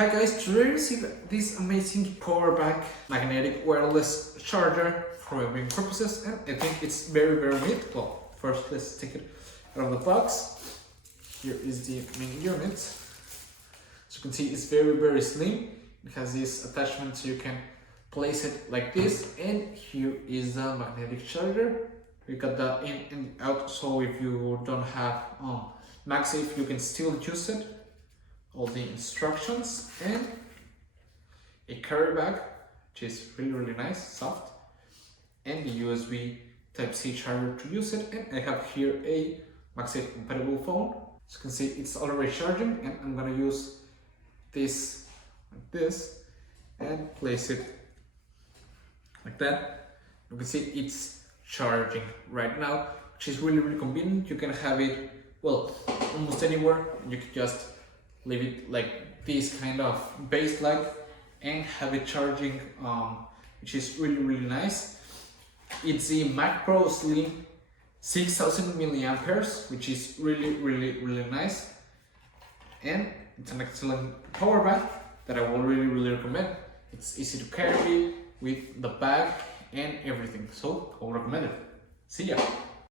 Hi guys, today I received this amazing power bank magnetic wireless charger for viewing purposes, and I think it's very neat. Well, first let's take it out of the box. Here is the main unit. As you can see, it's very slim. It has this attachment so you can place it like this, and here is the magnetic charger. We got the in and out, so if you don't have MagSafe, you can still use it. All the instructions and a carry bag, which is really nice, soft, and the USB Type-C charger to use it. And I have here a MagSafe compatible phone. As you can see, it's already charging, and I'm gonna use this like this and place it like that. You can see it's charging right now, which is really convenient. You can have it, well, almost anywhere. You can just leave it like this kind of base light and have it charging, which is really nice. It's the Mac Pro Slim 6000 milliamperes, which is really nice, and it's an excellent power bank that I will really recommend. It's easy to carry with the bag and everything, so I will recommend it. See ya.